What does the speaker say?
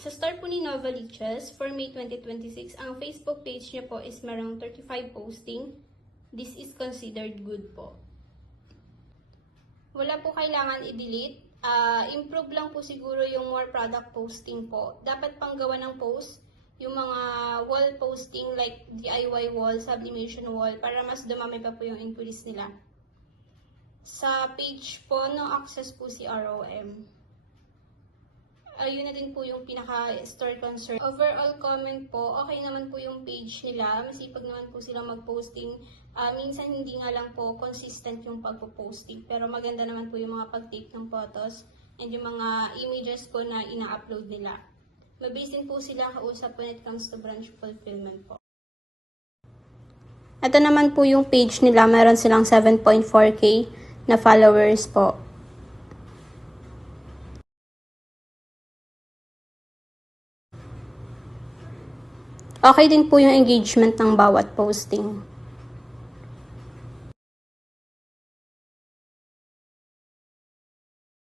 Sa start po ni Novaliches for May 2026, ang Facebook page niya po is marang 35 posting. This is considered good po. Wala po kailangan i-delete. Improve lang po siguro yung more product posting po. Dapat pang gawa ng post, yung mga wall posting like DIY wall, sublimation wall, para mas dumami pa po yung inquiries nila. Sa page po, no access po si ROM. Ayun na din po yung pinaka-store concern. Overall comment po, okay naman po yung page nila. Masipag naman po silang mag-posting. Minsan hindi nga lang po consistent yung pagpo-posting. Pero maganda naman po yung mga pag-take ng photos and yung mga images ko na ina-upload nila. Mabilis din po silang kausap when it comes to branch fulfillment po. Ito naman po yung page nila. Meron silang 7.4K na followers po. Okay din po yung engagement ng bawat posting.